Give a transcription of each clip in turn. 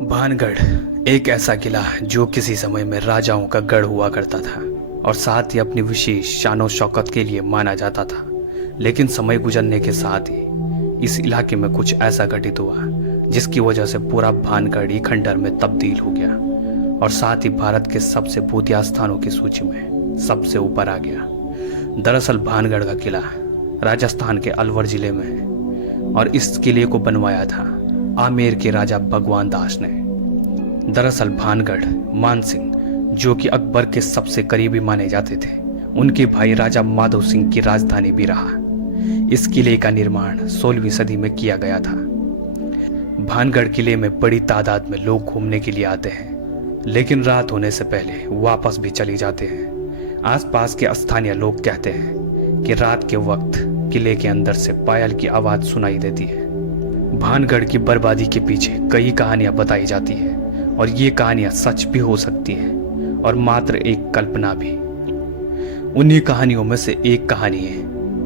भानगढ़ एक ऐसा किला है जो किसी समय में राजाओं का गढ़ हुआ करता था और साथ ही अपनी विशेष शान और शौकत के लिए माना जाता था। लेकिन समय गुजरने के साथ ही इस इलाके में कुछ ऐसा घटित हुआ जिसकी वजह से पूरा भानगढ़ ही खंडर में तब्दील हो गया और साथ ही भारत के सबसे भूतिया स्थानों की सूची में सबसे ऊपर आ गया। दरअसल भानगढ़ का किला राजस्थान के अलवर जिले में है और इस किले को बनवाया था आमेर के राजा भगवान दास ने। दरअसल भानगढ़ मानसिंह, जो कि अकबर के सबसे करीबी माने जाते थे, उनके भाई राजा माधव सिंह की राजधानी भी रहा। इस किले का निर्माण 16वीं सदी में किया गया था। भानगढ़ किले में बड़ी तादाद में लोग घूमने के लिए आते हैं, लेकिन रात होने से पहले वापस भी चले जाते हैं। आसपास के स्थानीय लोग कहते हैं कि रात के वक्त किले के अंदर से पायल की आवाज सुनाई देती है। भानगढ़ की बर्बादी के पीछे कई कहानियां बताई जाती है और ये कहानियां सच भी हो सकती हैं और मात्र एक कल्पना भी। उन्हीं कहानियों में से एक कहानी है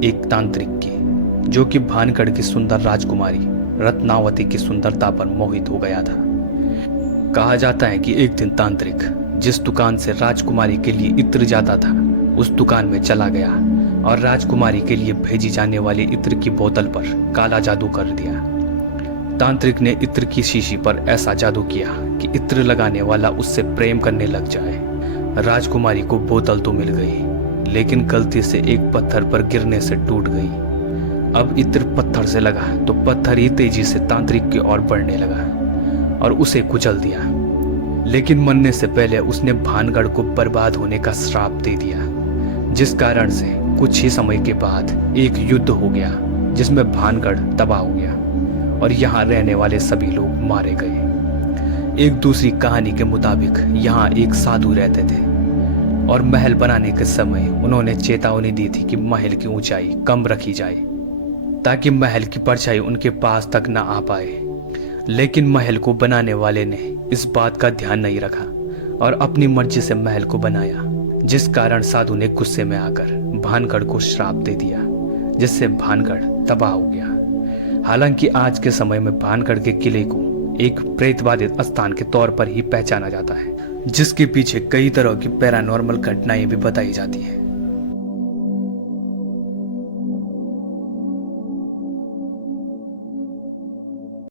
एक तांत्रिक की, जो कि भानगढ़ की सुंदर राजकुमारी रत्नावती की सुंदरता पर मोहित हो गया था। कहा जाता है कि एक दिन तांत्रिक जिस दुकान से राजकुमारी के लिए इत्र जाता था उस दुकान में चला गया और राजकुमारी के लिए भेजी जाने वाली इत्र की बोतल पर काला जादू कर दिया। तांत्रिक ने इत्र की शीशी पर ऐसा जादू किया कि इत्र लगाने वाला उससे प्रेम करने लग जाए। राजकुमारी को बोतल तो मिल गई, लेकिन गलती से एक पत्थर पर गिरने से टूट गई। अब इत्र पत्थर से लगा तो पत्थर ही तेजी से तांत्रिक की ओर बढ़ने लगा और उसे कुचल दिया। लेकिन मरने से पहले उसने भानगढ़ को बर्बाद होने का श्राप दे दिया, जिस कारण से कुछ ही समय के बाद एक युद्ध हो गया जिसमें भानगढ़ तबाह हो गया और यहाँ रहने वाले सभी लोग मारे गए। एक दूसरी कहानी के मुताबिक यहाँ एक साधु रहते थे और महल बनाने के समय उन्होंने चेतावनी दी थी कि महल की ऊंचाई कम रखी जाए ताकि महल की परछाई उनके पास तक न आ पाए। लेकिन महल को बनाने वाले ने इस बात का ध्यान नहीं रखा और अपनी मर्जी से महल को बनाया, जिस कारण साधु ने गुस्से में आकर भानगढ़ को श्राप दे दिया, जिससे भानगढ़ तबाह हो गया। हालांकि आज के समय में भानगढ़ के किले को एक प्रेतबाधित स्थान के तौर पर ही पहचाना जाता है, जिसके पीछे कई तरह की पैरानॉर्मल घटनाएं भी बताई जाती हैं।